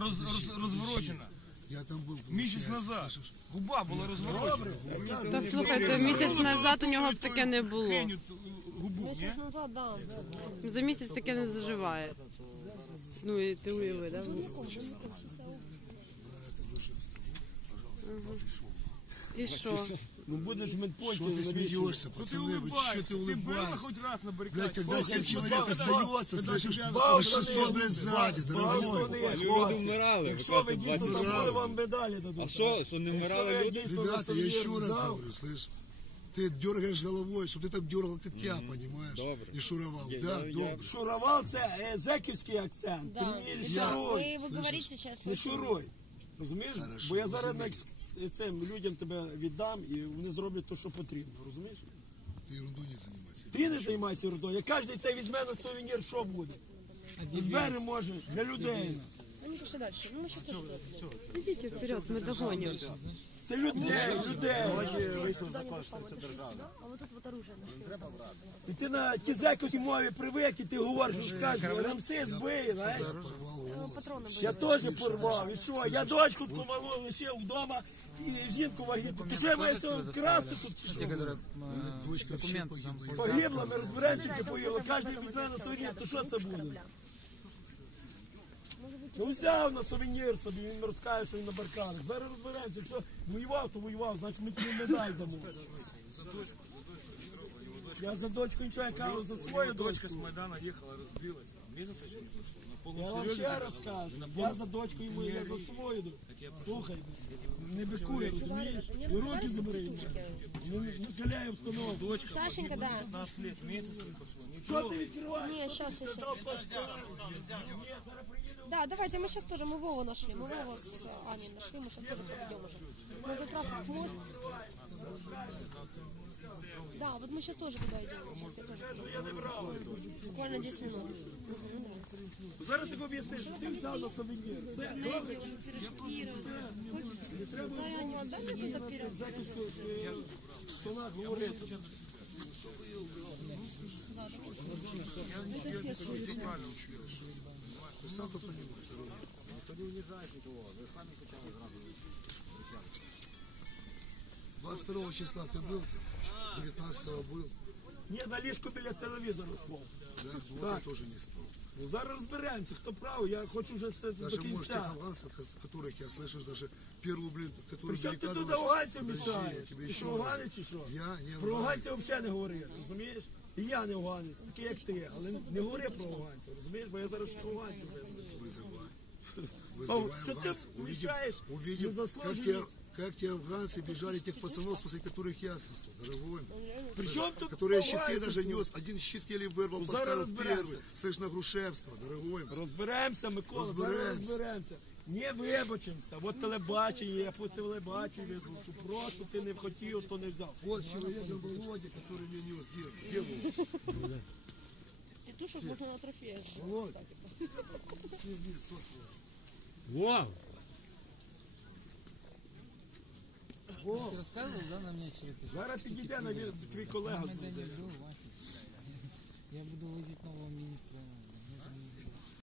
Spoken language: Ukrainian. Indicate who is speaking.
Speaker 1: Розворочена.
Speaker 2: Я там був
Speaker 1: Місяць назад. Губа була розворочена.
Speaker 3: Та слухайте, місяць назад у нього б таке не було.
Speaker 4: Місяць назад, да.
Speaker 3: За місяць таке не заживає. Ну і ти уяви, да? І що?
Speaker 5: Ну будешь медпойти.
Speaker 2: Что ты смеешься, пацаны? Вы что ты улыбаешься? Блядь, когда 7 человек остается, слышишь, 600, блядь, сзади, дорогой.
Speaker 6: Люди вмирали,
Speaker 5: Якщо ви дійсно забули, вам медалі дадуть.
Speaker 6: А що не вмирали люди?
Speaker 2: Ребята, я еще раз говорю, слышь, ты дергаешь головой, чтобы ты так дергал, как я, понимаешь?
Speaker 6: Добре.
Speaker 2: И шуровал. Да, добре.
Speaker 5: Шуровал – це зеківський акцент.
Speaker 4: Да.
Speaker 5: Ти не шуруй.
Speaker 4: Вы говорите сейчас...
Speaker 5: Не шуруй. Розумієш?
Speaker 2: Хорошо,
Speaker 5: Бо я зараз
Speaker 2: розумію.
Speaker 5: цим людям тебе віддам і вони зроблять те, що потрібно. Розумієш?
Speaker 2: Ты ерунду не занимайся.
Speaker 5: Ти не займайся ерундою. Як кожен це візьме на сувенір, що буде? Збери може для людей.
Speaker 4: Ну, мы пошли дальше. Ну, мы сейчас тоже туда придем.
Speaker 3: Ідіть вперед, ми догонимо.
Speaker 5: Це людей.
Speaker 4: А вот тут вот оружие нашли.
Speaker 5: І ти на кізеківській мові привик, і ти говориш, скажеш, рамси збий, знаєш?
Speaker 2: Я порвал волос.
Speaker 4: Патроны были.
Speaker 5: Я теж порвав. І що? Я дочку таку малу лишив вдома і жінку вагітну. Ти що я маю все красти тут? Чи що?
Speaker 2: Дочка вообще погибла. Я
Speaker 5: Погибла, ми розберемося, чи погибла. Кожен візьме на сувенір, то що це буде? Ну взяв на сувенір собі, він розкаже, що він на барканах. Зараз розберемося, якщо воював, то воював, значить ми тобі медаль дамо. Я за дочку нічого, я кажу, за свою
Speaker 1: Дочка
Speaker 5: дочку.
Speaker 1: с Майдана ехала, разбилась. Месяц еще не прошло. На
Speaker 5: Я
Speaker 1: полном
Speaker 5: вам
Speaker 1: серьезе.
Speaker 5: ще раз кажу, я за дочку йому, я за свою дочку. Слухай, не бикуй, розумієш? І руки забери. Не каляй обстановку.
Speaker 1: Дочка,
Speaker 4: Сашенька, да.
Speaker 1: 15 лет, месяц не прошло.
Speaker 5: Що ти відкриваєш?
Speaker 4: Не, сейчас. Да, давайте, мы сейчас тоже, мы Вову нашли. Мы Вову с Аней нашли, мы сейчас тоже подойдем уже. Мы как раз в мост. Да, вот мы сейчас тоже туда идем. Сейчас я тоже подойду. Буквально 10 минут.
Speaker 5: Зараз ти об'ясниш, що ти взяв на сувенір. Це
Speaker 4: Леди, он пирожки. Да, я не отдам мне туда пирожки.
Speaker 5: що вона говорить.
Speaker 2: Ты сам-то понимаешь. 22 числа ты был, 19 был.
Speaker 5: Ні, на ліжку біля телевізора спав.
Speaker 2: Да, вот я тоже не спал.
Speaker 5: Ну, зараз розберемося, хто правий, я хочу вже все до
Speaker 2: Даже может тех
Speaker 5: кінця.
Speaker 2: афганцев, которых я слышишь, даже первую, блин, которую
Speaker 5: Причому ти
Speaker 2: баррикаду
Speaker 5: тут афганців
Speaker 2: подожди,
Speaker 5: мішаєш?
Speaker 2: я тебе
Speaker 5: Ти
Speaker 2: еще
Speaker 5: що,
Speaker 2: раз.
Speaker 5: афганець чи що?
Speaker 2: Я не
Speaker 5: Про
Speaker 2: афганец.
Speaker 5: афганців взагалі не говори, розумієш? І я не афганець, такий як ти, але не говори про афганців, розумієш? Бо я зараз афганців визву.
Speaker 2: Вызывай.
Speaker 5: Что
Speaker 2: Вызывай
Speaker 5: ты
Speaker 2: афганцев.
Speaker 5: мешаешь
Speaker 2: Увидим,
Speaker 5: незаслуженным-
Speaker 2: как те афганцы бежали, тех пацанов, после которых я спасал, дорогой.
Speaker 5: Причем тут
Speaker 2: Которые щиты
Speaker 5: афганцы
Speaker 2: даже
Speaker 5: тут?
Speaker 2: нес, один щит еле вырвал,
Speaker 5: Ну,
Speaker 2: поставил
Speaker 5: зараз разбираемся.
Speaker 2: первый. Слышь, на Грушевского, дорогой.
Speaker 5: Розберемося, Микола, зараз
Speaker 2: Розберемося.
Speaker 5: розберемося. Не вибачимося, от телебачення, я по телебаченню визвав, що просто ти не хотів, то не взяв.
Speaker 2: Вот человек Володя, который мне нес. Где был?
Speaker 4: Тетушек можно на трофея.
Speaker 2: Володя.
Speaker 6: Вау!
Speaker 2: Во.
Speaker 7: Рассказывал, да, на меня через
Speaker 5: Зараз підійде, навіть твій колега.
Speaker 7: Я не был, Вася. Я буду возить нового министра